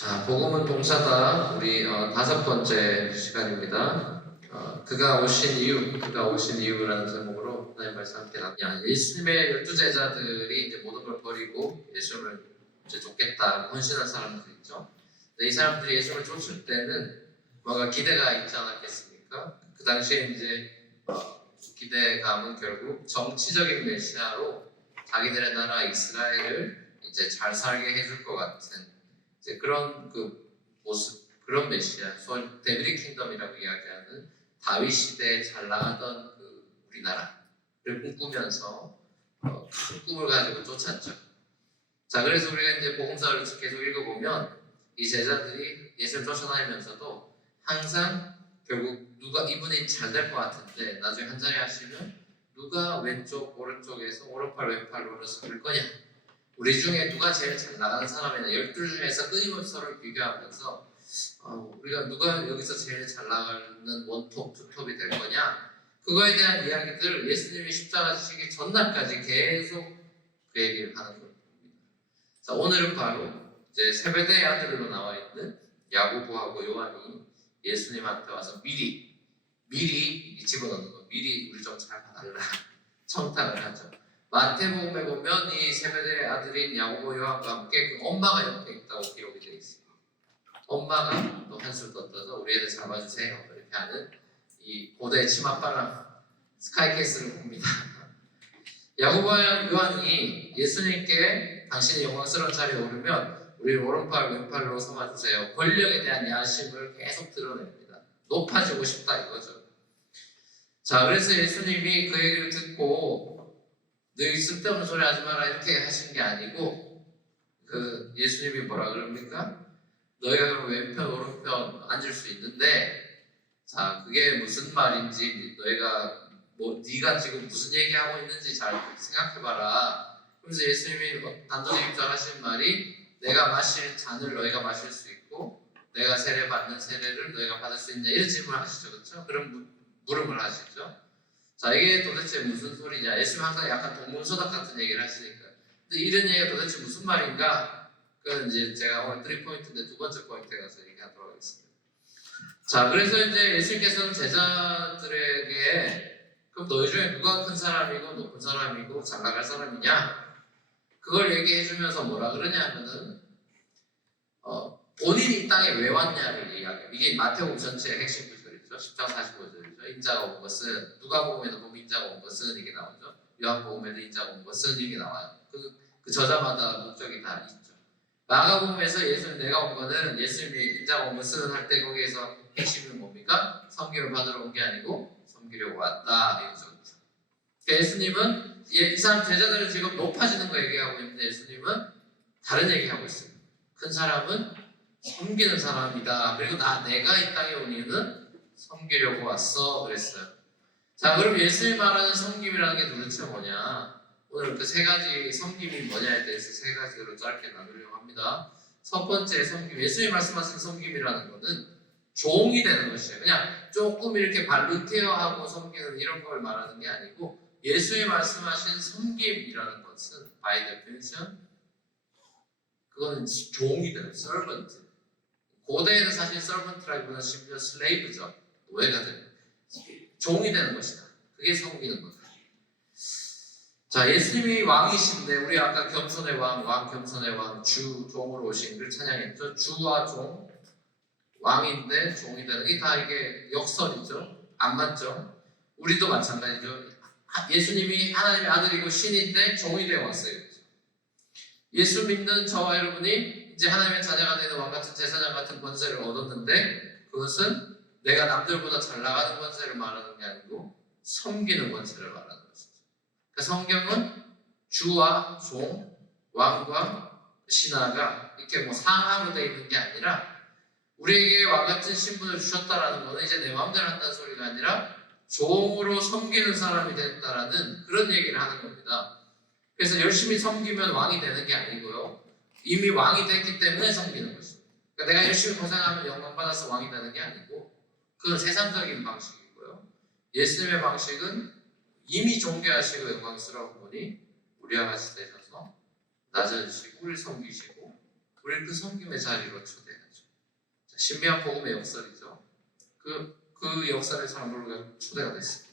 자, 복음은 동사다. 우리 다섯 번째 시간입니다. 그가 오신 이유라는 제목으로 하나님 말씀 함께 나누냐. 예수님의 12제자들이 이제 모든 걸 버리고 예수님을 이제 쫓겠다 헌신한 사람들이 있죠. 근데 이 사람들이 예수님을 쫓을 때는 뭔가 기대가 있지 않았겠습니까? 그 당시에 이제 기대감은 결국 정치적인 메시아로 자기들의 나라 이스라엘을 이제 잘 살게 해줄 것 같은 이제 그런 그 모습, 그런 메시아, 소위 데빌리 킹덤이라고 이야기하는 다윗 시대에 잘 나가던 그 우리나라를 꿈꾸면서 큰 꿈을 가지고 쫓았죠. 자, 그래서 우리가 이제 복음서를 계속 읽어보면 이 제자들이 예수를 쫓아다니면서도 항상 결국 누가 이분이 잘 될 것 같은데 나중에 한 자리 하시면 누가 왼쪽 오른쪽에서 오른팔 왼팔로 서을 거냐, 우리 중에 누가 제일 잘 나가는 사람이냐, 12 중에서 끊임없이 서로를 비교하면서 우리가 누가 여기서 제일 잘 나가는 원톱, 투톱이 될 거냐, 그거에 대한 이야기들 예수님이 십자가 지시기 전날까지 계속 그 얘기를 하는 겁니다. 자, 오늘은 바로 이제 세베대의 아들로 나와 있는 야고보하고 요한이 예수님한테 와서 미리 집어넣는 거, 미리 우리 좀 잘 봐달라 청탁을 하죠. 마태복음에 보면 이 세베대의 아들인 야고보 요한과 함께 그 엄마가 옆에 있다고 기록이 되어 있어요. 엄마가 또 한술 떴어서 우리 애들 잘 봐주세요 이렇게 하는 이 고대 치맛바람 스카이캐슬을 봅니다. 야고보와 요한이 예수님께 당신의 영광스러운 자리에 오르면 우리 오른팔 왼팔로 삼아주세요, 권력에 대한 야심을 계속 드러냅니다. 높아지고 싶다 이거죠. 자, 그래서 예수님이 그 얘기를 듣고 너희 쓸데없는 소리 하지 마라 이렇게 하신 게 아니고, 그 예수님이 뭐라 그럽니까? 너희가 왼편 오른편 앉을 수 있는데, 자, 그게 무슨 말인지 너희가 네가 지금 무슨 얘기하고 있는지 잘 생각해봐라. 그래서 예수님이 단도직입적으로 하신 말이, 내가 마실 잔을 너희가 마실 수 있고 내가 세례 받는 세례를 너희가 받을 수 있냐, 이런 질문을 하시죠. 그렇죠? 그런 물음을 하시죠. 자, 이게 도대체 무슨 소리냐? 예수님 항상 약간 동문서답 같은 얘기를 하시니까. 근데 이런 얘기가 도대체 무슨 말인가? 그건 이제 제가 오늘 3포인트인데 두 번째 포인트에 가서 얘기하도록 하겠습니다. 자, 그래서 이제 예수님께서는 제자들에게 그럼 너희 중에 누가 큰 사람이고 높은 사람이고 잘 나갈 사람이냐? 그걸 얘기해 주면서 뭐라 그러냐 하면은 본인이 이 땅에 왜 왔냐를 이야기해요. 이게 마태복음 전체의 핵심 구절이죠. 10장 45절이죠. 인자가 온 것은, 누가복음에도 보면 인자가 온 것은 이게 나오죠. 요한복음에도 인자가 온 것은 이게 나와요. 그 저자마다 목적이 다 있죠. 마가복음에서 예수님 내가 온 거는, 예수님이 인자가 온 것은 할 때 거기에서 핵심은 뭡니까? 섬김을 받으러 온 게 아니고 섬기려고 왔다 이거죠. 그러니까 예수님은 이 사람 제자들은 지금 높아지는 거 얘기하고 있는데 예수님은 다른 얘기하고 있어요. 큰 사람은 섬기는 사람이다. 그리고 내가 이 땅에 온 이유는 섬기려고 왔어 그랬어요. 자, 그럼 예수님이 말하는 섬김이라는 게 도대체 뭐냐? 오늘 그 세 가지 섬김이 뭐냐에 대해서 세 가지로 짧게 나누려고 합니다. 첫 번째 섬김, 예수님이 말씀하신 섬김이라는 것은 종이 되는 것이에요. 그냥 조금 이렇게 발루티어하고 섬기는 이런 걸 말하는 게 아니고, 예수님이 말씀하신 섬김이라는 것은 by definition 그거는 종이 되는, servant. 고대에는 사실 servant라기보다는 심지어 slave죠. 노예가 되는, 종이 되는 것이다. 그게 섬기는 거다. 자, 예수님이 왕이신데 우리 아까 겸손의 왕, 겸손의 왕, 주, 종으로 오신 걸 찬양했죠. 주와 종, 왕인데 종이 되는, 이게 역설이죠. 안 맞죠? 우리도 마찬가지죠. 예수님이 하나님의 아들이고 신인데 종이 되어 왔어요. 예수 믿는 저와 여러분이 이제 하나님의 자녀가 되는 왕같은 제사장 같은 권세를 얻었는데, 그것은 내가 남들보다 잘 나가는 권세를 말하는 게 아니고 섬기는 권세를 말하는 것이죠. 그러니까 성경은 주와 종, 왕과 신하가 이렇게 상하로 되어 있는 게 아니라, 우리에게 왕같은 신분을 주셨다라는 것은 이제 내 마음대로 한다는 소리가 아니라 종으로 섬기는 사람이 됐다라는 그런 얘기를 하는 겁니다. 그래서 열심히 섬기면 왕이 되는 게 아니고요, 이미 왕이 됐기 때문에 섬기는 것입니다. 그러니까 내가 열심히 고생하면 영광 받아서 왕이 되는 게 아니고, 그건 세상적인 방식이고요. 예수님의 방식은 이미 존귀하시고 영광스러운 분이 우리와 같이 되셔서 낮아지시고 우리를 섬기시고 우리는 그 섬김의 자리로 초대하죠. 신비한 복음의 역설이죠. 그 역설의 삶으로 우리가 초대가 됐습니다.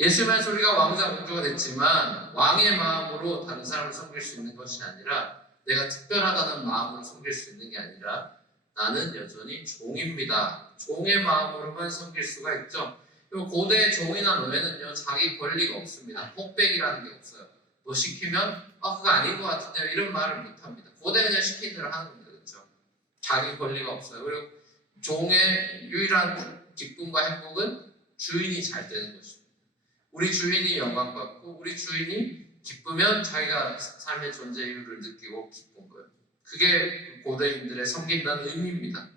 예수님께서 우리가 왕자 공주가 됐지만 왕의 마음으로 다른 사람을 섬길 수 있는 것이 아니라 내가 특별하다는 마음으로 섬길 수 있는 게 아니라 나는 여전히 종입니다. 종의 마음으로만 섬길 수가 있죠. 고대 종이나 노예는요 자기 권리가 없습니다. 폭백이라는 게 없어요. 뭐 시키면 그거 아닌 것 같은데요 이런 말을 못합니다. 고대 그냥 시킨 대로 하는 겁니다. 그렇죠? 자기 권리가 없어요. 그리고 종의 유일한 기쁨과 행복은 주인이 잘 되는 것입니다. 우리 주인이 영광받고 우리 주인이 기쁘면 자기가 삶의 존재 이유를 느끼고 기쁜 거예요. 그게 고대인들의 섬긴다는 의미입니다.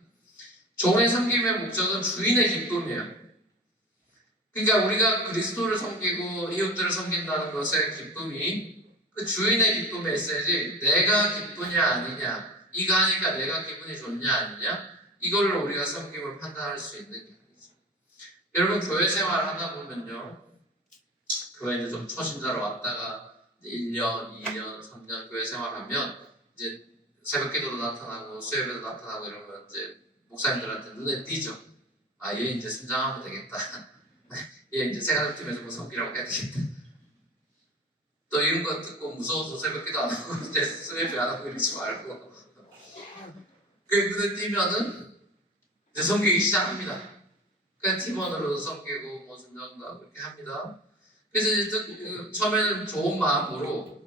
종의 섬김의 목적은 주인의 기쁨이에요. 그러니까 우리가 그리스도를 섬기고 이웃들을 섬긴다는 것의 기쁨이 그 주인의 기쁨에 있어야지 내가 기쁘냐 아니냐 이거 하니까 내가 기분이 좋냐 아니냐 이걸로 우리가 섬김을 판단할 수 있는 게 아니죠. 여러분 교회 생활 하다 보면요 교회에 이제 좀 초신자로 왔다가 1년, 2년, 3년 교회 생활하면 이제 새벽기도도 나타나고 수요예배도 나타나고 이러면 이제 목사님들한테 눈에 띄죠. 얘 이제 순장하면 되겠다. 얘 이제 세가족팀에서 뭐 섬기라고 해야 되겠다. 또 이런 거 듣고 무서워서 새벽기도 안 하고 이제 수요예배 안 하고 이러지 말고 그 눈에 띄면은 이제 섬기기 시작합니다. 그냥 팀원으로 섬기고 뭐 순장도 하고 이렇게 합니다. 그래서 이제 처음에는 좋은 마음으로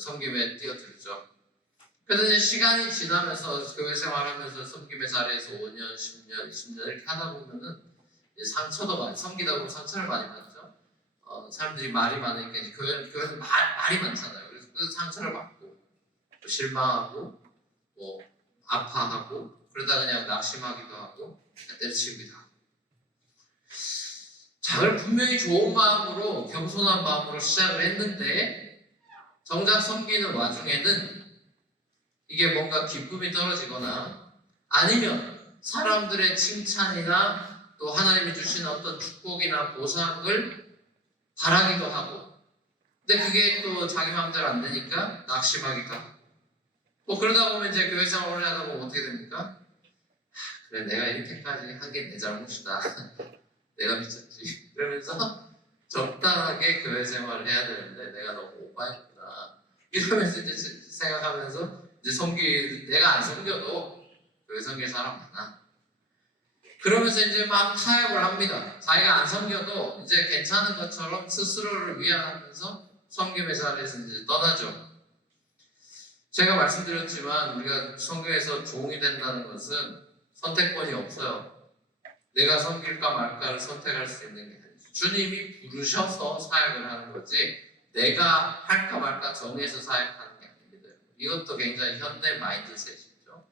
섬김에 뛰어들죠. 그래서 이제 시간이 지나면서 교회 생활하면서 섬김의 자리에서 5년, 10년, 20년 이렇게 하다 보면은 이제 상처도 많이 섬기다 보면 상처를 많이 받죠. 사람들이 말이 많으니까 이제 교회는 말이 많잖아요. 그래서 그 상처를 받고 또 실망하고 뭐 아파하고 그러다 그냥 낙심하기도 하고 때려치우기도 하고. 자, 그럼 분명히 좋은 마음으로 겸손한 마음으로 시작을 했는데 정작 섬기는 와중에는 이게 뭔가 기쁨이 떨어지거나 아니면 사람들의 칭찬이나 또 하나님이 주신 어떤 축복이나 보상을 바라기도 하고 근데 그게 또 자기 마음대로 안 되니까 낙심하기도 하고 뭐 그러다 보면 이제 교회 생활을 하다 보면 어떻게 됩니까? 그래 내가 이렇게까지 한 게 내 잘못이다. 내가 미쳤지. 그러면서 적당하게 교회 생활을 해야 되는데 내가 너무 오바했구나. 이러면서 이제 생각하면서 이제 내가 안 섬겨도 교회 섬길 사람 많아. 그러면서 이제 막 타협을 합니다. 자기가 안 섬겨도 이제 괜찮은 것처럼 스스로를 위안하면서 섬김의 자리에서 이제 떠나죠. 제가 말씀드렸지만 우리가 성경에서 종이 된다는 것은 선택권이 없어요. 내가 섬길까 말까를 선택할 수 있는 게 아니죠. 주님이 부르셔서 사역을 하는 거지 내가 할까 말까 정해서 사역하는 게 아닙니다. 이것도 굉장히 현대 마인드셋이죠.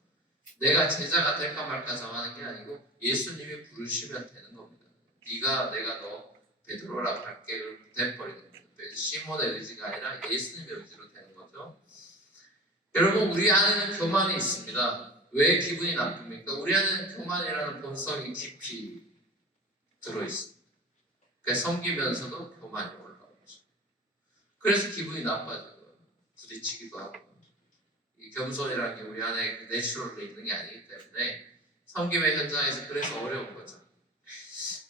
내가 제자가 될까 말까 정하는 게 아니고 예수님이 부르시면 되는 겁니다. 내가 너 베드로라고 할게 돼버리는 거예요. 시몬의 의지가 아니라 예수님의 의지로 되는 거죠. 여러분 우리 안에는 교만이 있습니다. 왜 기분이 나쁩니까? 우리 안에는 교만이라는 본성이 깊이 들어있습니다. 그러니까 섬기면서도 교만이 올라오죠. 그래서 기분이 나빠져요. 부딪히기도 하고. 이 겸손이라는 게 우리 안에 내추럴로 있는 게 아니기 때문에 섬김의 현장에서 그래서 어려운 거죠.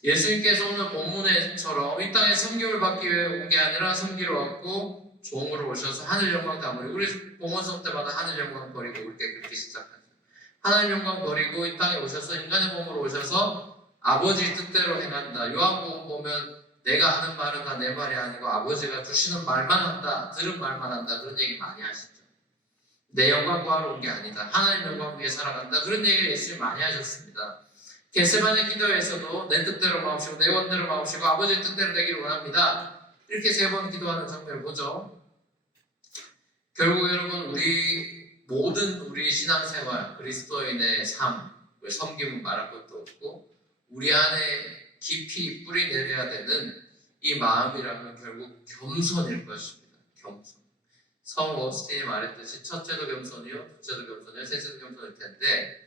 예수님께서 오늘 본문에처럼 이 땅에 섬김을 받기 위해 온 게 아니라 섬기러 왔고 종으로 오셔서 하늘 영광 다 버리고 우리 봉헌성 때마다 하늘 영광 버리고 그렇게 시작하죠. 하나님 영광 버리고 이 땅에 오셔서 인간의 몸으로 오셔서 아버지 뜻대로 행한다. 요한복음 보면 내가 하는 말은 다 내 말이 아니고 아버지가 주시는 말만 한다. 들은 말만 한다. 그런 얘기 많이 하시죠. 내 영광 구하러 온 게 아니다. 하나님 영광 위해 살아간다. 그런 얘기를 예수님이 많이 하셨습니다. 겟세마네 기도에서도 내 뜻대로 마옵시고 내 원대로 마옵시고 아버지의 뜻대로 되기를 원합니다. 이렇게 3번 기도하는 장면을 보죠. 결국 여러분 모든 우리 신앙생활, 그리스도인의 삶, 섬김은 말할 것도 없고 우리 안에 깊이 뿌리 내려야 되는 이 마음이라면 결국 겸손일 것입니다. 겸손. 성 어거스틴이 말했듯이 첫째도 겸손이요, 둘째도 겸손이요, 셋째도 겸손일 텐데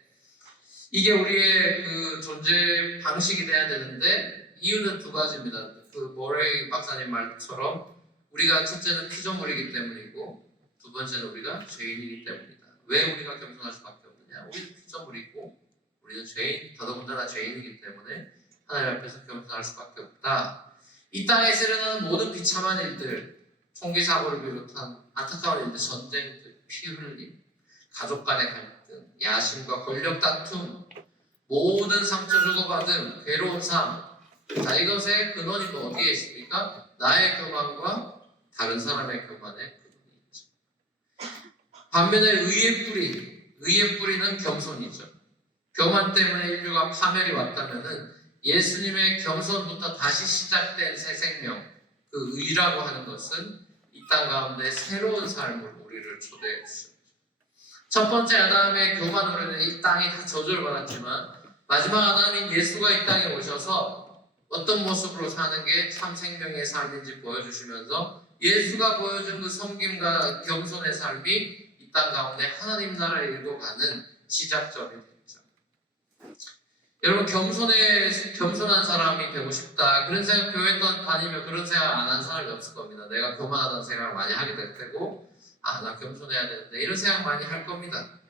이게 우리의 그 존재 방식이 돼야 되는데 이유는 2가지입니다. 그 모레이 박사님 말처럼 우리가 첫째는 피조물이기 때문이고 두 번째는 우리가 죄인이기 때문이다. 왜 우리가 겸손할 수밖에 없느냐? 우리는 피조물이고 우리는 죄인, 더더군다나 죄인이기 때문에 하나님 앞에서 겸손할 수밖에 없다. 이 땅에서 일어나는 모든 비참한 일들, 총기 사고를 비롯한 안타까운 일들, 전쟁들, 피 흘림, 가족 간의 갈등, 야심과 권력 다툼, 모든 상처 주고받음, 괴로운 삶. 자, 이것의 근원이 또 어디에 있습니까? 나의 교만과 다른 사람의 교만의 근원이 있죠. 반면에 의의 뿌리는 겸손이죠. 교만 때문에 인류가 파멸이 왔다면은 예수님의 겸손부터 다시 시작된 새 생명, 그 의라고 하는 것은 이 땅 가운데 새로운 삶으로 우리를 초대해 주셨죠. 첫 번째 아담의 교만으로 인해 이 땅이 다 저주를 받았지만 마지막 아담인 예수가 이 땅에 오셔서 어떤 모습으로 사는 게 참 생명의 삶인지 보여주시면서 예수가 보여준 그 섬김과 겸손의 삶이 이 땅 가운데 하나님 나라에 이르고 가는 시작점이 됐죠. 여러분, 겸손한 사람이 되고 싶다. 그런 생각, 교회 다니면 그런 생각 안 한 사람이 없을 겁니다. 내가 교만하다는 생각을 많이 하게 될 테고, 나 겸손해야 되는데, 이런 생각 많이 할 겁니다.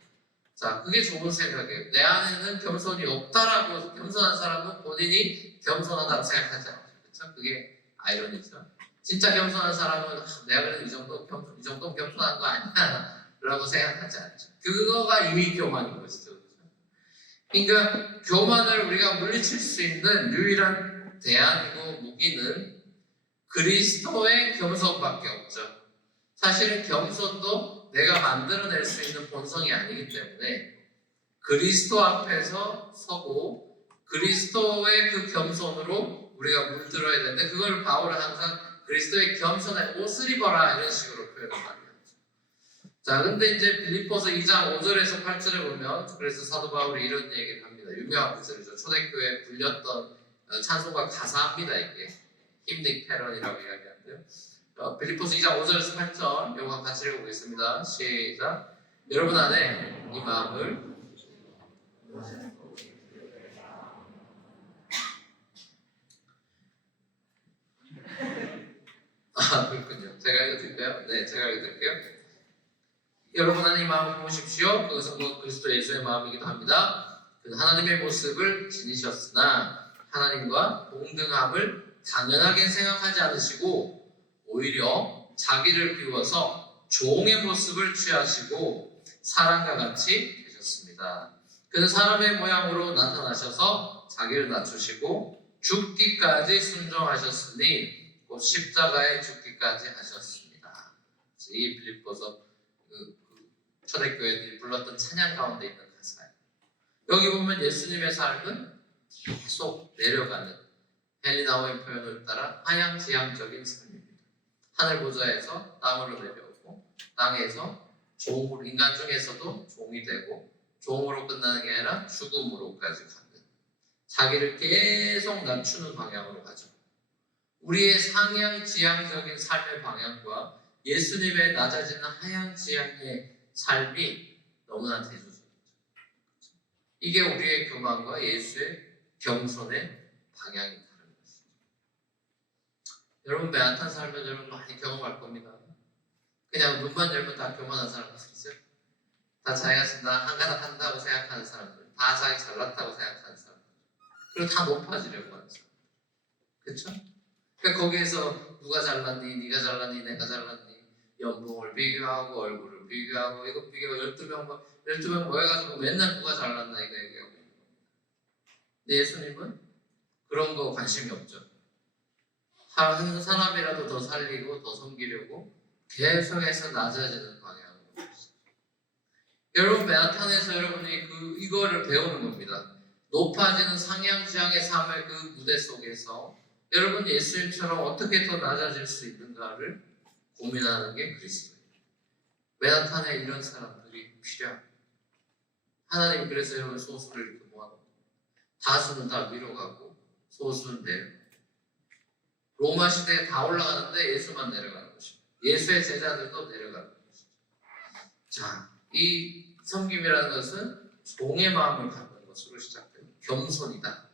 자, 그게 좋은 생각이에요. 내 안에는 겸손이 없다라고, 겸손한 사람은 본인이 겸손하다고 생각하지 않죠. 그렇죠? 그게 아이러니죠. 진짜 겸손한 사람은 내가 그래도 이 정도 겸손한 거 아니야 라고 생각하지 않죠. 그거가 이미 교만인 것이죠. 그러니까 교만을 우리가 물리칠 수 있는 유일한 대안이고 무기는 그리스도의 겸손밖에 없죠. 사실은 겸손도 내가 만들어낼 수 있는 본성이 아니기 때문에 그리스도 앞에서 서고 그리스도의 그 겸손으로 우리가 물들어야 되는데, 그걸 바울은 항상 그리스도의 겸손의 옷을 입어라 이런 식으로 표현을 많이 하죠. 자, 근데 이제 빌립보서 2장 5절에서 8절에 보면, 그래서 사도 바울이 이런 얘기를 합니다. 유명한 구절이죠. 초대교회에 불렸던 찬송가 가사입니다. 이게 힘닉 패런이라고 이야기하는데요. 빌립보서 2장 5절에서 8절 요거 같이 읽어보겠습니다. 시작. 여러분 안에 이 마음을 그렇군요. 제가 읽어드릴까요? 네, 제가 읽어드릴게요. 여러분 안에 이 마음을 보십시오. 그것은 곧 그리스도 예수의 마음이기도 합니다. 그는 하나님의 모습을 지니셨으나 하나님과 동등함을 당연하게 생각하지 않으시고 오히려 자기를 비워서 종의 모습을 취하시고 사람과 같이 되셨습니다. 그는 사람의 모양으로 나타나셔서 자기를 낮추시고 죽기까지 순종하셨으니 곧 십자가에 죽기까지 하셨습니다. 이 빌립보서 초대교회들이 불렀던 찬양 가운데 있는 가사예요. 여기 보면 예수님의 삶은 계속 내려가는, 헬리나오의 표현을 따라 하향지향적인 삶입니다. 하늘 보좌에서 땅으로 내려오고 땅에서 종으로, 인간 중에서도 종이 되고 종으로 끝나는 게 아니라 죽음으로까지 가는, 자기를 계속 낮추는 방향으로 가죠. 우리의 상향지향적인 삶의 방향과 예수님의 낮아지는 하향지향의 삶이 너무나 대조적이죠. 이게 우리의 교만과 예수의 겸손의 방향이 다른 것이죠. 여러분, 매한탄 살면 여러분 많이 경험할 겁니다. 그냥 눈만 열면 다 교만한 사람들이죠. 다 자기가 한가닥 한다고 생각하는 사람들, 다 자기 잘났다고 생각하는 사람들, 그리고 다 높아지려고 하는 사람들. 그렇죠? 그러니까 거기에서 누가 잘났니, 네가 잘났니, 내가 잘났니, 연봉을 비교하고 얼굴을 비교하고 이거 비교하고 12명 모여가지고 맨날 누가 잘났나 이거 얘기하고 있는 겁니다. 근데 예수님은 그런 거 관심이 없죠. 한 사람이라도 더 살리고 더 섬기려고 계속해서 낮아지는 방향으로. 여러분, 맨하탄에서 여러분이 이거를 배우는 겁니다. 높아지는 상향지향의 삶의 그 무대 속에서 여러분 예수님처럼 어떻게 더 낮아질 수 있는가를 고민하는 게 그리스도입니다. 맨하탄에 이런 사람들이 필요합니다. 하나님 그래서 여러분 소수를 이렇게 모아놓고 다수는 다 위로 가고 소수는 내려가고, 로마 시대에 다 올라가는데 예수만 내려가는 것입니다. 예수의 제자들도 내려가는 것이죠. 자, 이 섬김이라는 것은 종의 마음을 갖는 것으로 시작됩니다. 겸손이다.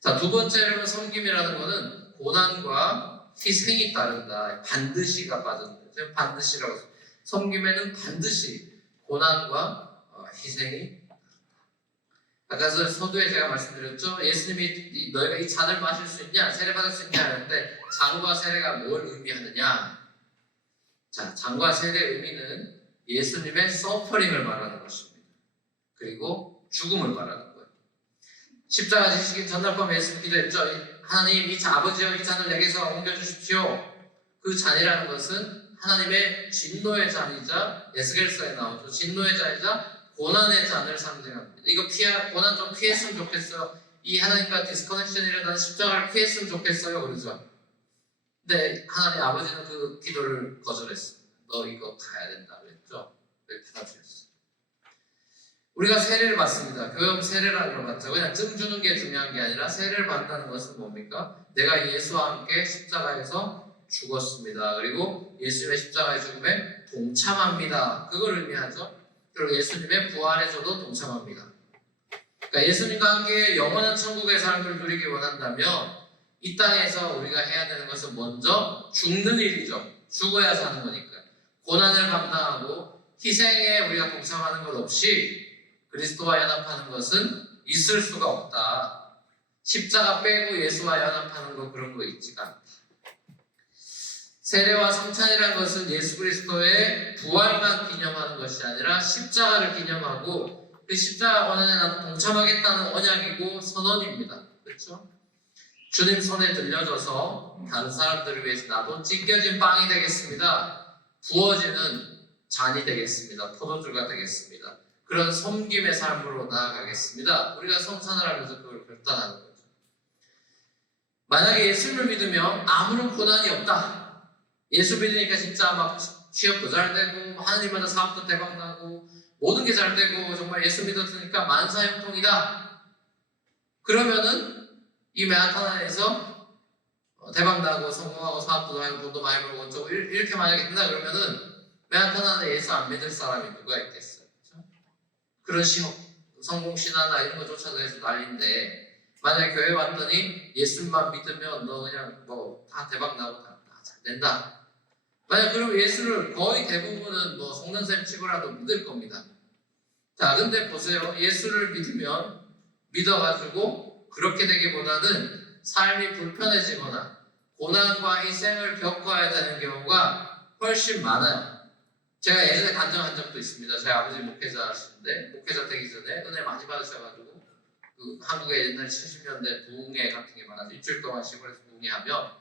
자, 두 번째로는 섬김이라는 것은 고난과 희생이 따른다. 반드시가 빠졌는데, 반드시라고. 섬김에는 반드시 고난과 희생이. 아까 서두에 제가 말씀드렸죠. 예수님이 너희가 이 잔을 마실 수 있냐, 세례받을 수 있냐 하는데 잔과 세례가 뭘 의미하느냐. 자, 잔과 세례의 의미는 예수님의 서퍼링을 말하는 것입니다. 그리고 죽음을 말하는 거예요. 십자가 지시기 전날 밤에 예수님 기도했죠. 하나님, 아버지여, 이 잔을 내게서 옮겨주십시오. 그 잔이라는 것은 하나님의 진노의 잔이자, 에스겔서에 나오죠. 진노의 잔이자 고난의 잔을 상징합니다. 이거 고난 좀 피했으면 좋겠어요. 이 하나님과 디스커넥션이 일어나는 십자가를 피했으면 좋겠어요. 그러죠. 근데 하나님 아버지는 그 기도를 거절했습니다. 너 이거 가야 된다 그랬죠. 받아주셨어요. 우리가 세례를 받습니다. 교회 세례라는 걸 받죠. 그냥 증 주는 게 중요한 게 아니라 세례를 받는다는 것은 뭡니까? 내가 예수와 함께 십자가에서 죽었습니다. 그리고 예수님의 십자가의 죽음에 동참합니다. 그걸 의미하죠. 그리고 예수님의 부활에서도 동참합니다. 그러니까 예수님과 함께 영원한 천국의 삶을 누리기 원한다면 이 땅에서 우리가 해야 되는 것은 먼저 죽는 일이죠. 죽어야 사는 거니까. 고난을 감당하고 희생에 우리가 동참하는 것 없이 그리스도와 연합하는 것은 있을 수가 없다. 십자가 빼고 예수와 연합하는 거 그런 거 있지가 않다. 세례와 성찬이라는 것은 예수 그리스도의 부활만 기념하는 것이 아니라 십자가를 기념하고 그 십자가 고난에 나도 동참하겠다는 언약이고 선언입니다. 그렇죠? 주님 손에 들려줘서 다른 사람들을 위해서 나도 찢겨진 빵이 되겠습니다. 부어지는 잔이 되겠습니다. 포도주가 되겠습니다. 그런 섬김의 삶으로 나아가겠습니다. 우리가 성찬을 하면서 그걸 결단하는 거죠. 만약에 예수를 믿으면 아무런 고난이 없다. 예수 믿으니까 진짜 막 취업도 잘 되고 하나님마다 사업도 대박나고 모든 게 잘 되고 정말 예수 믿었으니까 만사형통이다. 그러면은 이 맨하탄에서 대박나고 성공하고 사업도 하고 돈도 많이 벌고 어쩌고 이렇게 만약에 된다 그러면은 맨하탄 안에 예수 안 믿을 사람이 누가 있겠어요? 그렇죠? 그런 성공신화나 이런 거조차도 해서 난리인데 만약에 교회 왔더니 예수만 믿으면 너 그냥 뭐 다 대박나고 다 잘 된다. 만약 그럼 예수를 거의 대부분은 뭐 속는셈 치고라도 믿을 겁니다. 자, 근데 보세요. 예수를 믿으면 믿어가지고 그렇게 되기보다는 삶이 불편해지거나 고난과 희생을 겪어야 되는 경우가 훨씬 많아요. 제가 예전에 간증한 적도 있습니다. 저희 아버지 목회자신데 목회자 되기 전에 은혜 많이 받으셔가지고 그 한국에 옛날 70년대 부흥회 같은 게 많아서 일주일 동안 시골에서 부흥회하면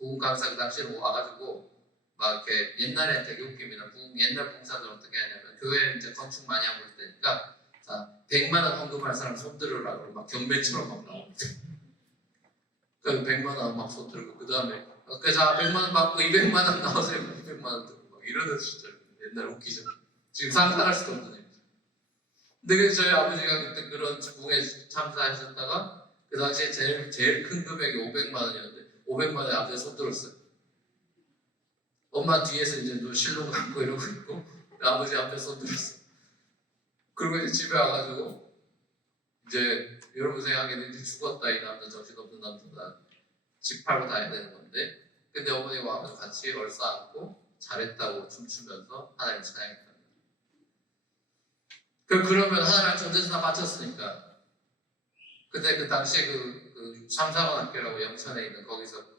부흥 강사 그 당시에 와가지고 막 이렇게 옛날에 되게 웃깁니다. 옛날 봉사들 어떻게 하냐면 교회 이제 건축 많이 하고 있을 때니까 자 100만 원 헌금할 사람 손 들으라고 막 경매처럼 막 나옵니다. 그 100만 원 막 손 들고 그 다음에 자 100만 원 받고 200만 원 나오세요. 200만 원 들고 막 이러는 시절 옛날 웃기죠. 지금 상상할 수도 없는 일이죠. 근데 그래서 저희 아버지가 그때 그런 부흥에 참사하셨다가 그 당시에 제일 큰 금액이 500만 원이었는데 500만 원에 아버지가 손 들었어요. 엄마 뒤에서 이제 또 실로 감고 이러고 있고 아버지 앞에 손 들었어. 그리고 이제 집에 와가지고 이제 여러분 생각하기에는 이제 죽었다 이 남자 정신없는 남자다 집 팔고 다녀야 되는 건데 근데 어머니와 아버지 같이 얼싸안고 잘했다고 춤추면서 하나님 찬양했답니다. 그러면 하나님 전재산다 바쳤으니까 그때 그 당시에 그 삼사관학교라고 영천에 있는 거기서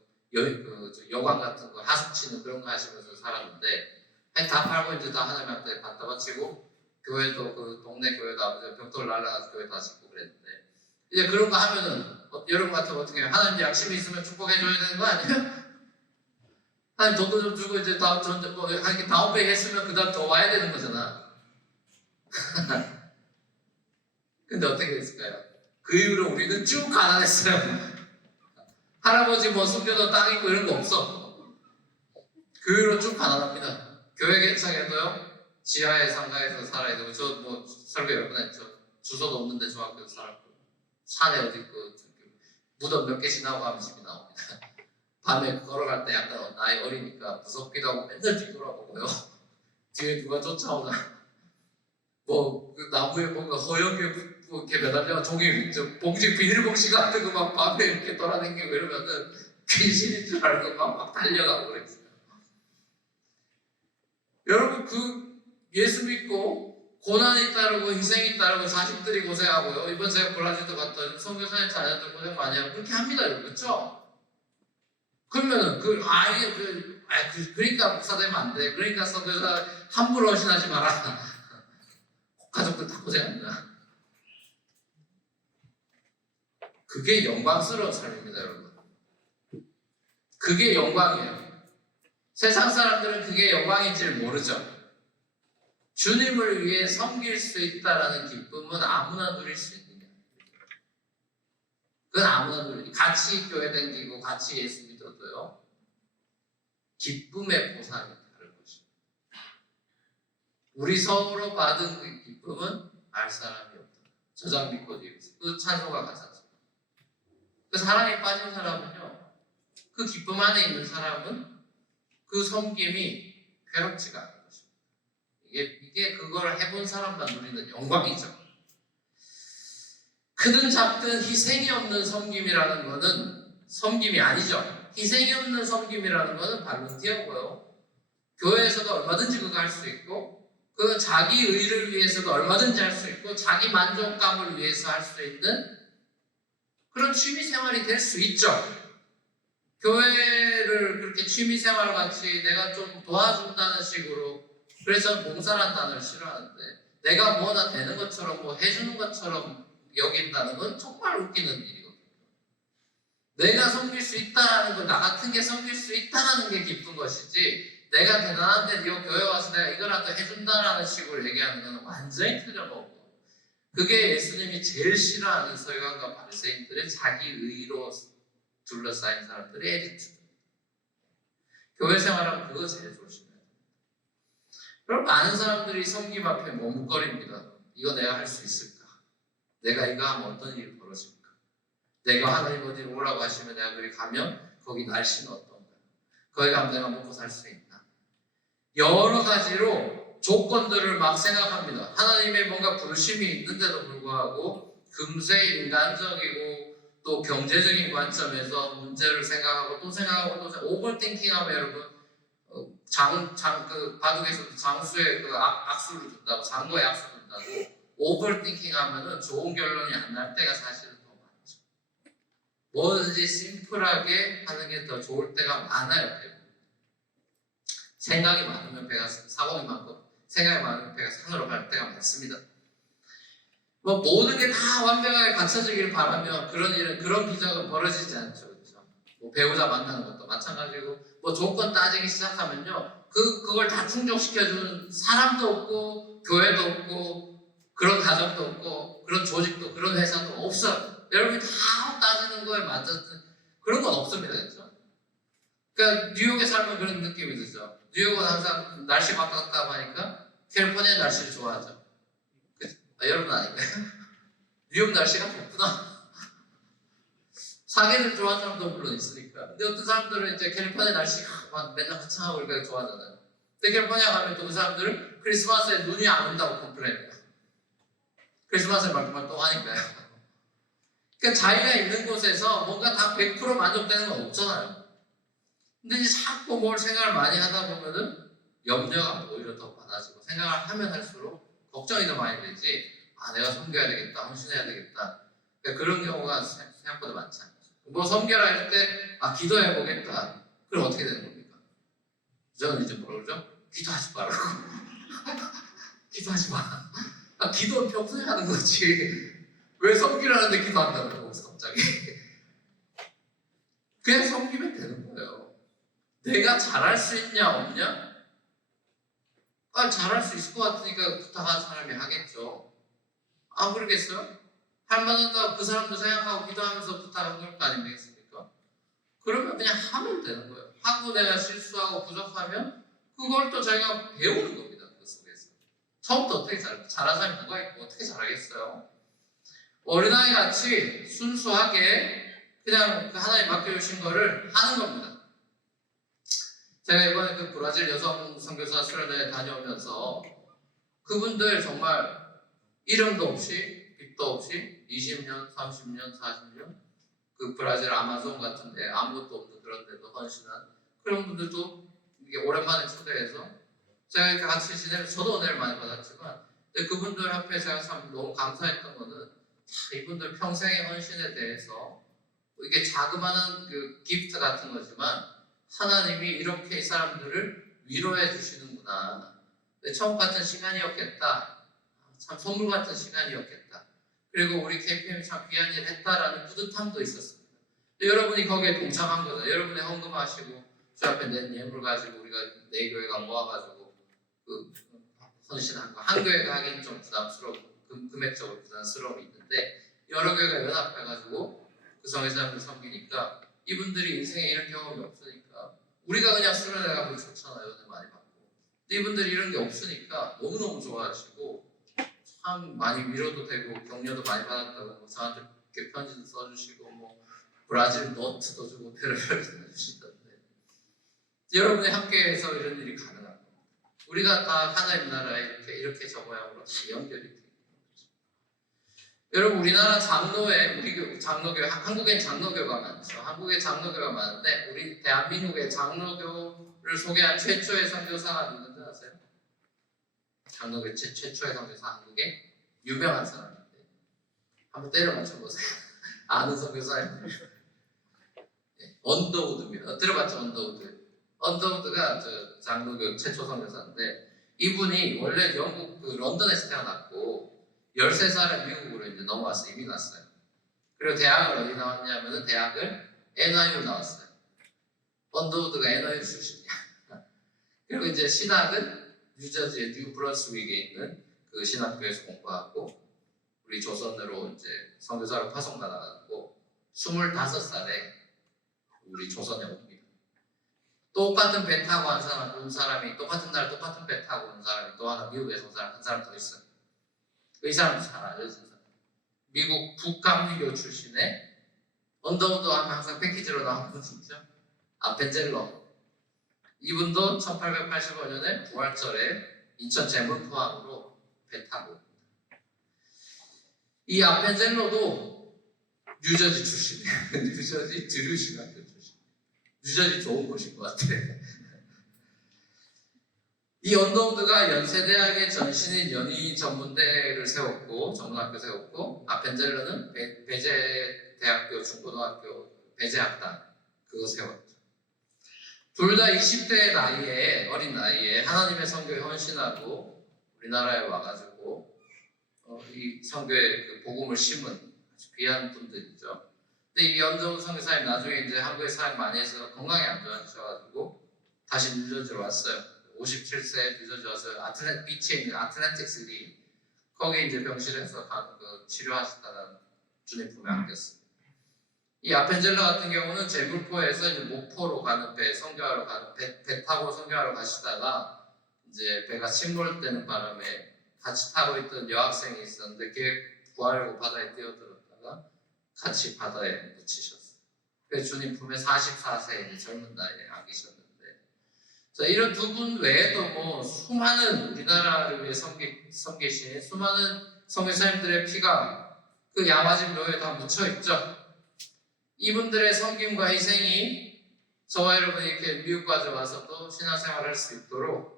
여관 같은 거 하숙치는 그런 거 하시면서 살았는데 다 팔고 이제 다 하나님한테 갖다 바치고 교회도 그 동네 교회도 아버지가 벽돌 날라가서 교회 다 짓고 그랬는데 이제 그런 거 하면은 여러분 같으면 어떻게 해요? 하나님 양심이 있으면 축복해줘야 되는 거 아니에요? 하나님 돈도 좀 주고 이제 이렇게 다운페이 했으면 그 다음 더 와야 되는 거잖아. 근데 어떻게 됐을까요? 그 이후로 우리는 쭉 가난했어요. 할아버지 뭐 숨겨둔 땅 있고 이런 거 없어. 그 이후로 쭉 가난합니다. 교회 개척에도요 지하에 상가에서 살아야 되고 저 뭐 설교 여러 번 했죠. 주소도 없는데 저 학교에서 살았고 산에 어디 무덤 몇 개 지나고 가면 집이 나옵니다. 밤에 걸어갈 때 약간 나이 어리니까 무섭기도 하고 맨날 뒤돌아보고요. 뒤에 누가 쫓아오나 그 나무에 뭔가 허옇게 이렇게 매달려 종이 봉지 비닐봉지 같은 거 막 밤에 이렇게 돌아다니고 이러면은 귀신인 줄 알고 막 달려가고 그랬어요. 여러분 그 예수 믿고 고난이 따르고 희생이 따르고 자식들이 고생하고요. 이번 제가 브라질도 갔더니 선교사님 자녀들 고생 많이 하고 그렇게 합니다, 여러분. 그렇죠? 그러면은 그러니까 목사 되면 안 돼. 그러니까 선교사 함부로 헌신하지 마라. 가족들 다 고생한다. 그게 영광스러운 삶입니다, 여러분. 그게 영광이에요. 세상 사람들은 그게 영광인지를 모르죠. 주님을 위해 섬길 수 있다라는 기쁨은 아무나 누릴 수 있는 게 아니에요. 그건 아무나 누릴. 같이 교회 다니고 같이 예수 믿어도요. 기쁨의 보상이 다른 것입니다. 우리 서로 받은 그 기쁨은 알 사람이 없다. 저장 니코디무스. 그 찬송가 가사죠. 그 사랑에 빠진 사람은요. 그 기쁨 안에 있는 사람은 그 섬김이 괴롭지가 않아요. 이게 그걸 해본 사람만 누리는 영광이죠. 크든 작든 희생이 없는 섬김이라는 것은 섬김이 아니죠. 희생이 없는 섬김이라는 것은 발론티어고요. 교회에서도 얼마든지 그거 할 수 있고 그 자기 의를 위해서도 얼마든지 할 수 있고 자기 만족감을 위해서 할 수 있는 그런 취미생활이 될 수 있죠. 교회를 그렇게 취미생활 같이 내가 좀 도와준다는 식으로 그래서 봉사라는 단어를 싫어하는데 내가 뭐나 되는 것처럼 뭐 해주는 것처럼 여긴다는 건 정말 웃기는 일이거든요. 내가 섬길 수 있다라는 건 나 같은 게 섬길 수 있다라는 게 기쁜 것이지 내가 대단한데 이 교회 와서 내가 이거라도 해준다라는 식으로 얘기하는 건 완전히 틀려먹고 그게 예수님이 제일 싫어하는 서기관과 바리새인들의 자기 의로 둘러싸인 사람들의 에리트입니다. 교회 생활하면 그거 제일 조심해요. 그럼 많은 사람들이 섬김 앞에 머뭇거립니다. 이거 내가 할 수 있을까? 내가 이거 하면 어떤 일이 벌어질까? 내가 하나님 어디로 오라고 하시면 내가 거기 가면 거기 날씨는 어떤가? 거기 가면 내가 먹고 살 수 있나? 여러 가지로 조건들을 막 생각합니다. 하나님의 뭔가 부르심이 있는데도 불구하고 금세 인간적이고 또 경제적인 관점에서 문제를 생각하고 또 생각하고 또 오버띵킹하면 여러분 그 바둑에서 장수의 그 악수를 준다고 장거에 악수 준다고 오버띵킹 하면은 좋은 결론이 안 날 때가 사실은 더 많죠. 뭐든지 심플하게 하는 게 더 좋을 때가 많아요. 생각이 많으면 배가 사공이 많고 생각이 많으면 배가 산으로 갈 때가 많습니다. 뭐 모든 게 다 완벽하게 갖춰지길 바라며 그런 기적은 벌어지지 않죠. 그렇죠? 뭐 배우자 만나는 것도 마찬가지고 뭐 조건 따지기 시작하면요 그걸 다 충족시켜주는 사람도 없고 교회도 없고 그런 가정도 없고 그런 조직도 그런 회사도 없어요. 여러분이 다 따지는 거에 맞았던 그런 건 없습니다. 그렇죠? 그러니까 뉴욕에 살면 그런 느낌이 들죠. 뉴욕은 항상 날씨 왔다 갔다 하니까 캘리포니아 날씨를 좋아하죠. 여러분 아닌가요? 뉴욕 날씨가 좋구나. 사계를 좋아하는 사람도 물론 있으니까. 근데 어떤 사람들은 이제 캘리포니아 날씨가 맨날 화창하고 이렇게 좋아하잖아요. 근데 캘리포니아 가면 또 그 사람들은 크리스마스에 눈이 안 온다고 컴플레인해요. 크리스마스에 말만 또 하니까요. 그러니까 자기가 있는 곳에서 뭔가 다 100% 만족되는 건 없잖아요. 근데 이제 자꾸 뭘 생각을 많이 하다 보면은 염려가 오히려 더 많아지고 생각을 하면 할수록 걱정이 더 많이 되지. 내가 섬겨야 되겠다, 헌신해야 되겠다. 그러니까 그런 경우가 생각보다 많지 않죠. 뭐 섬겨라 할 때, 기도해 보겠다. 그럼 어떻게 되는 겁니까? 저는 이제 뭐라 그러죠? 기도하지 말라고. 기도하지 마. 기도는 평소에 하는 거지. 왜 섬기라는데 기도한다고 그러면서 갑자기. 그냥 섬기면 되는 거예요. 내가 잘할 수 있냐 없냐? 잘할 수 있을 것 같으니까 부탁하는 사람이 하겠죠. 안 그러겠어요? 할 만하다 그 사람도 생각하고 기도하면서 부탁하는 거 아니겠습니까? 그러면 그냥 하면 되는 거예요. 하고 내가 실수하고 부족하면 그걸 또 자기가 배우는 겁니다. 그 속에서. 처음부터 어떻게 잘하는 사람이 누가 있고 어떻게 잘하겠어요? 어린아이 같이 순수하게 그냥 하나님 맡겨주신 거를 하는 겁니다. 제가 이번에 그 브라질 여성 선교사 수련회 다녀오면서 그분들 정말 이름도 없이 빚도 없이 20년, 30년, 40년 그 브라질 아마존 같은데 아무것도 없는 그런 데도 헌신한 그런 분들도 이게 오랜만에 초대해서 제가 이렇게 같이 지내면서 저도 은혜를 많이 받았지만 근데 그분들 앞에 제가 참 너무 감사했던 거는 이분들 평생의 헌신에 대해서 이게 자그마한 그 기프트 같은 거지만 하나님이 이렇게 이 사람들을 위로해 주시는구나. 천국 같은 시간이었겠다. 참 선물 같은 시간이었겠다. 그리고 우리 KPM이 참 귀한 일을 했다라는 뿌듯함도 있었습니다. 여러분이 거기에 동참한 거죠. 여러분이 헌금하시고 주 앞에 낸 예물 가지고 우리가 네 교회가 모아가지고 그 헌신한 거. 한 교회가 하긴 좀 부담스럽고 금액적으로 부담스러움이 있는데 여러 교회가 연합해가지고 그 성의 사람들 섬기니까 이분들이 인생에 이런 경험이 없으니까 우리가 그냥 수련회가 좋잖아요. 은혜 많이 받고. 근데 이분들이 이런 게 없으니까 너무너무 좋아하시고 참 많이 위로도 되고 격려도 많이 받았다고 뭐 저한테 이렇게 편지도 써주시고 뭐 브라질 너트도 주고 별의별 다 주시던데 여러분이 함께해서 이런 일이 가능한 겁니다. 우리가 다 하나님 나라에 이렇게 저 모양으로 다 연결이 돼요. 여러분 우리나라 장로회, 우리 장로교회, 한국엔 장로교가 많죠. 한국에 장로교가 많은데 우리 대한민국의 장로교를 소개한 최초의 선교사가 누군지 아세요? 장로교 최초의 선교사 한국에 유명한 사람인데 한번 때려 맞춰보세요. 아는 선교사입니다. 네, 언더우드입니다. 들어봤죠? 언더우드가 저 장로교 최초 선교사인데 이분이 원래 영국 그 런던에서 태어났고 13살에 미국으로 이제 넘어왔어요. 이민 왔어요. 그리고 대학을 어디 나왔냐면은 대학을 NYU 나왔어요. 언더우드가 NYU 출신이야. 그리고 이제 신학은 뉴저지의 뉴 브런스윅에 있는 그 신학교에서 공부하고 우리 조선으로 이제 선교사로 파송받아가지고 25살에 우리 조선에 옵니다. 똑같은 배 타고 온 사람이 똑같은 날 똑같은 배 타고 온 사람이 또 하나 미국에서 온 사람 한 사람 더 있어요. 이 사람도 잘 알려진 사람. 미국 북감리교 출신의 언더우드 하면 항상 패키지로 나오는 분 있죠. 아펜젤러. 이분도 1885년에 부활절에 인천 제물포항으로 배 타고 이 아펜젤러도 뉴저지 출신이에요. 뉴저지 드류 신학교 출신. 뉴저지 좋은 곳인 것 같아요. 이 언더우드가 연세대학의 전신인 연희 전문대를 세웠고 전문학교 세웠고 아펜젤러는 배제대학교 중고등학교 배제학단 그거 세웠죠. 둘 다 20대 나이에 어린 나이에 하나님의 선교에 헌신하고 우리나라에 와가지고 이 선교의 그 복음을 심은 아주 귀한 분들이죠. 근데 이 언더우드 선교사님 나중에 이제 한국에 사역 많이 해서 건강이 안 좋아지셔가지고 다시 뉴저지로 왔어요. 57세에 뉴저지 와서 비치에 있는 아틀랜틱 시티 거기 이제 병실에서 치료하시다가 주님 품에 안겼습니다. 이 아펜젤러 같은 경우는 제물포에서 이제 목포로 가는 배 선교하러 가는 배 타고 선교하러 가시다가 이제 배가 침몰되는 바람에 같이 타고 있던 여학생이 있었는데 걔 구하려고 바다에 뛰어들었다가 같이 바다에 묻히셨어요. 그래서 주님 품에 44세의 젊은 나이에 안기셨는데 자, 이런 두 분 외에도 뭐 수많은 우리나라를 위해 섬기신 수많은 선교사님들의 피가 그 양화집 묘에 다 묻혀있죠. 이분들의 섬김과 희생이 저와 여러분이 이렇게 미국까지 와서도 신앙생활을 할 수 있도록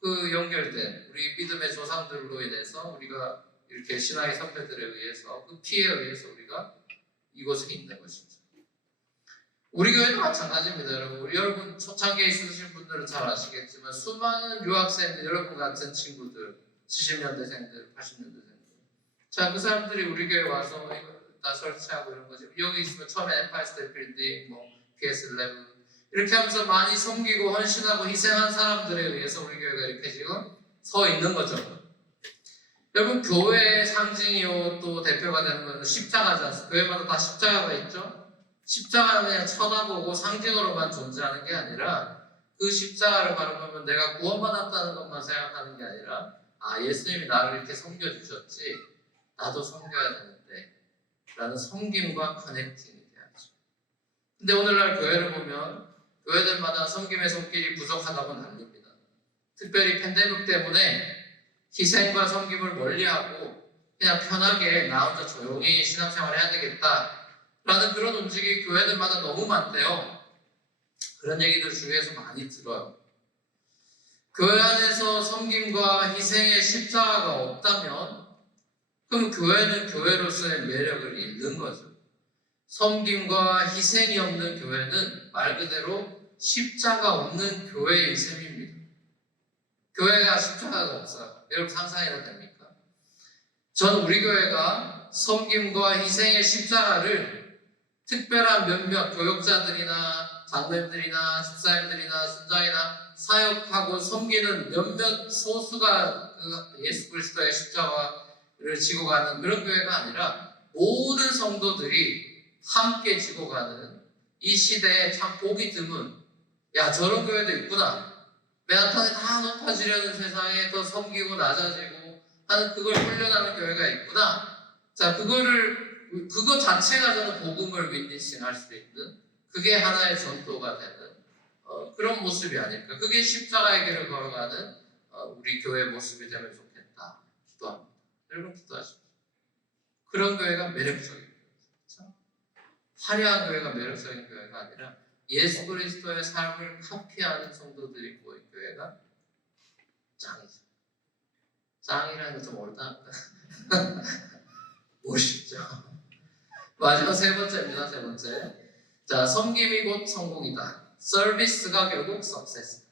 그 연결된 우리 믿음의 조상들로 인해서 우리가 이렇게 신앙의 선배들에 의해서 그 피에 의해서 우리가 이곳에 있는 것이죠. 우리 교회도 마찬가지입니다, 여러분. 우리 여러분 초창기에 있으신 분들은 잘 아시겠지만 수많은 유학생들, 여러분 같은 친구들, 70년대생들, 80년대생들. 자, 그 사람들이 우리 교회 와서 다 설치하고 이런 거지. 여기 있으면 처음에 엠파이어 스테이트 빌딩, 뭐 PS11 이렇게 하면서 많이 섬기고 헌신하고 희생한 사람들에 의해서 우리 교회가 이렇게 지금 서 있는 거죠. 여러분 교회의 상징이요 또 대표가 되는 것은 십자가지 않습니까? 교회마다 다 십자가가 있죠. 십자가는 그냥 쳐다보고 상징으로만 존재하는 게 아니라 그 십자가를 바라보면 내가 구원받았다는 것만 생각하는 게 아니라 예수님이 나를 이렇게 섬겨주셨지 나도 섬겨야 되는데 라는 섬김과 커넥팅이 돼야죠. 근데 오늘날 교회를 보면 교회들마다 섬김의 손길이 부족하다고 난립니다. 특별히 팬데믹 때문에 희생과 섬김을 멀리하고 그냥 편하게 나 혼자 조용히 신앙생활을 해야 되겠다 라는 그런 움직임이 교회들마다 너무 많대요. 그런 얘기들 주위에서 많이 들어요. 교회 안에서 섬김과 희생의 십자가가 없다면 그럼 교회는 교회로서의 매력을 잃는 거죠. 섬김과 희생이 없는 교회는 말 그대로 십자가 없는 교회인 셈입니다. 교회가 십자가가 없어요. 여러분 상상해도 됩니까? 저는 우리 교회가 섬김과 희생의 십자가를 특별한 몇몇 교육자들이나 장로님들이나 집사님들이나 순장이나 사역하고 섬기는 몇몇 소수가 그 예수 그리스도의 십자가를 지고 가는 그런 교회가 아니라 모든 성도들이 함께 지고 가는 이 시대에 참 보기 드문, 야 저런 교회도 있구나, 맨하탄에 다 높아지려는 세상에 더 섬기고 낮아지고 하는 그걸 훈련하는 교회가 있구나. 자 그거 자체가 저는 복음을 윈니싱할 수 있는, 그게 하나의 전도가 되는 그런 모습이 아닐까. 그게 십자가의 길을 걸어가는 우리 교회의 모습이 되면 좋겠다. 기도합니다. 여러분 기도하십시오. 그런 교회가 매력적이에요. 그렇죠? 화려한 교회가 매력적인 교회가 아니라 예수 그리스도의 삶을 카피하는 성도들이 모인 교회가 짱이죠. 짱이라는 게 좀 올드한가? 멋있죠. 마지막 세 번째입니다. 세 번째. 자, 섬김이 곧 성공이다. 서비스가 결국 석세스.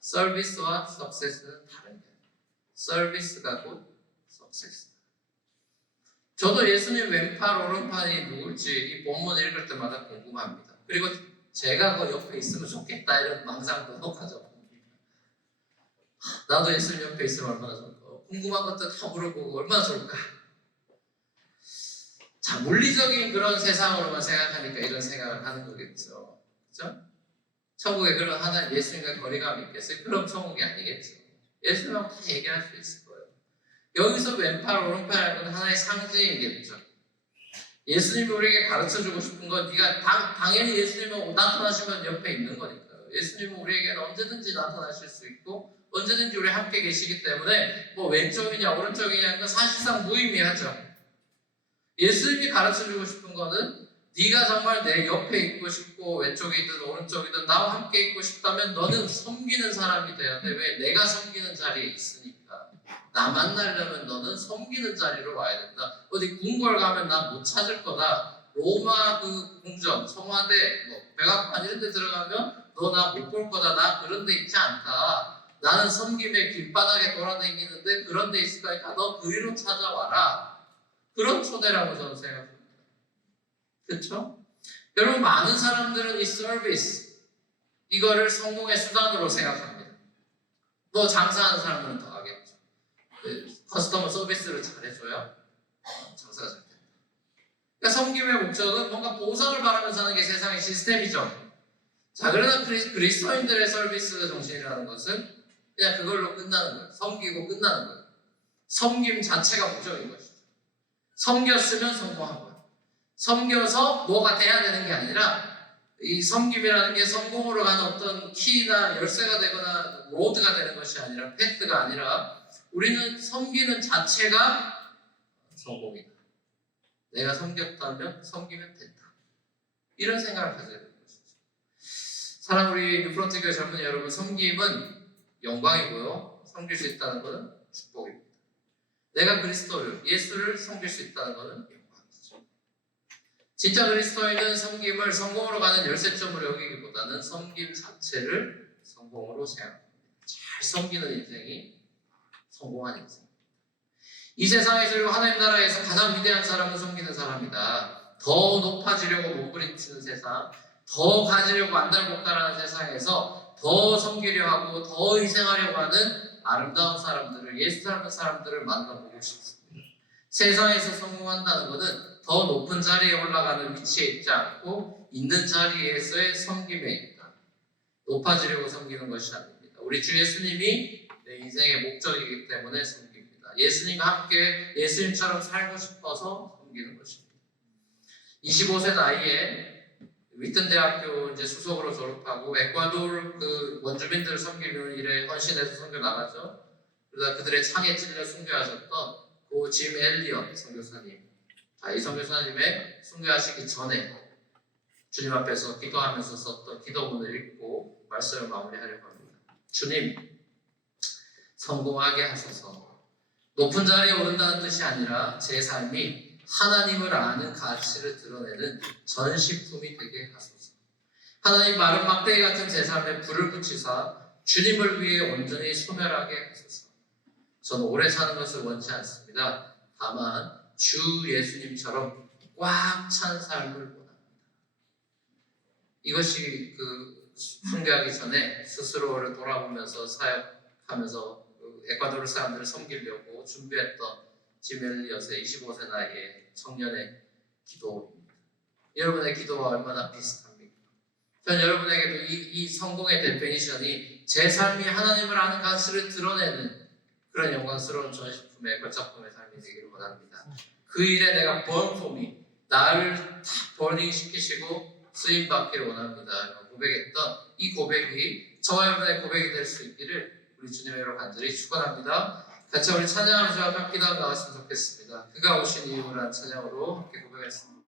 서비스와 석세스는 다른 게 아니에요. 서비스가 곧 석세스. 저도 예수님 왼팔 오른팔이 누굴지 이 본문 읽을 때마다 궁금합니다. 그리고 제가 그 옆에 있으면 좋겠다 이런 망상도 가져봅니다. 나도 예수님 옆에 있으면 얼마나 좋을까. 궁금한 것도 다 물어보고 얼마나 좋을까. 자, 물리적인 그런 세상으로만 생각하니까 이런 생각을 하는 거겠죠. 그렇죠? 천국에 그런 하나 예수님과 거리감이 있겠어요? 그럼 천국이 아니겠죠. 예수님하고 다 얘기할 수 있을 거예요. 여기서 왼팔 오른팔이라는 건 하나의 상징이겠죠. 예수님이 우리에게 가르쳐주고 싶은 건 네가 당연히 예수님은 나타나시면 옆에 있는 거니까요. 예수님은 우리에게는 언제든지 나타나실 수 있고 언제든지 우리 함께 계시기 때문에 뭐 왼쪽이냐 오른쪽이냐 건 사실상 무의미하죠. 예수님이 가르쳐주고 싶은 거는 네가 정말 내 옆에 있고 싶고 왼쪽이든 오른쪽이든 나와 함께 있고 싶다면 너는 섬기는 사람이 돼야 돼. 왜? 내가 섬기는 자리에 있으니까. 나 만나려면 너는 섬기는 자리로 와야 된다. 어디 궁궐 가면 나 못 찾을 거다. 로마 그 궁전, 청와대, 뭐 백악관 이런 데 들어가면 너 나 못 볼 거다. 나 그런 데 있지 않다. 나는 섬김의 길바닥에 돌아다니는데 그런 데 있을 거니까 너 그리로 찾아와라. 그런 초대라고 저는 생각합니다. 그렇죠? 여러분 많은 사람들은 이 서비스 이거를 성공의 수단으로 생각합니다. 뭐 장사하는 사람들은 더 하겠죠. 커스터머 서비스를 잘해줘야 장사가 잘 된다. 그러니까 섬김의 목적은 뭔가 보상을 바라면서 하는 게 세상의 시스템이죠. 자, 그러나 그리스도인들의 서비스 정신이라는 것은 그냥 그걸로 끝나는 거예요. 섬기고 끝나는 거예요. 섬김 자체가 목적인 것이죠. 섬겼으면 성공한 거예요. 섬겨서 뭐가 돼야 되는 게 아니라 이 섬김이라는 게 성공으로 가는 어떤 키나 열쇠가 되거나 로드가 되는 것이 아니라 패스가 아니라 우리는 섬기는 자체가 성공이다. 내가 섬겼다면 섬기면 된다. 이런 생각을 가져야 되는 것이죠. 사랑 우리 뉴프런트 교회 젊은이 여러분, 섬김은 영광이고요. 섬길 수 있다는 것은 축복입니다. 내가 그리스도를, 예수를 섬길 수 있다는 것은 영광이죠. 진짜 그리스도인은 섬김을 성공으로 가는 열쇠점으로 여기기보다는 섬김 자체를 성공으로 생각합니다. 잘 섬기는 인생이 성공한 인생. 이 세상에서 그리고 하나님 나라에서 가장 위대한 사람은 섬기는 사람이다. 더 높아지려고 몸부림치는 세상, 더 가지려고 안달복달하는 세상에서 더 섬기려 하고 더 희생하려고 하는 아름다운 사람들을, 예수 닮은 사람들을 만나보고 싶습니다. 세상에서 성공한다는 것은 더 높은 자리에 올라가는 위치에 있지 않고 있는 자리에서의 섬김에 있다. 높아지려고 섬기는 것이 아닙니다. 우리 주 예수님이 내 인생의 목적이기 때문에 섬깁니다. 예수님과 함께 예수님처럼 살고 싶어서 섬기는 것입니다. 25세 나이에 위튼 대학교 이제 수석으로 졸업하고 에콰도르 그 원주민들을 섬기는 일에 헌신해서 선교 나가죠. 그러다 그들의 창에 찔려 순교하셨던 그 짐 엘리엇 선교사님. 이 선교사님의 순교하시기 전에 주님 앞에서 기도하면서 썼던 기도문을 읽고 말씀을 마무리하려고 합니다. 주님, 성공하게 하소서. 높은 자리에 오른다는 뜻이 아니라 제 삶이 하나님을 아는 가치를 드러내는 전시품이 되게 하소서. 하나님, 마른 막대기 같은 제 삶에 불을 붙이사 주님을 위해 온전히 소멸하게 하소서. 저는 오래 사는 것을 원치 않습니다. 다만 주 예수님처럼 꽉 찬 삶을 원합니다. 이것이 순교하기 전에 스스로를 돌아보면서 사역하면서 에콰도르 사람들을 섬기려고 준비했던 지멜리엇의 25세 나이의 청년의 기도입니다. 여러분의 기도와 얼마나 비슷합니까? 전 여러분에게도 이 성공의 데피니션이 제 삶이 하나님을 아는 가치를 드러내는 그런 영광스러운 전시품의 걸작품의 삶이 되기를 원합니다. 그 일에 내가 burn for me, 나를 다 버닝 시키시고 쓰임받기를 원합니다. 고백했던 이 고백이 저와 여러분의 고백이 될 수 있기를 우리 주님으로 간절히 축원합니다. 같이 우리 찬양하면서 함께 기도하고 나왔으면 좋겠습니다. 그가 오신 이유라는 찬양으로 함께 고백했습니다.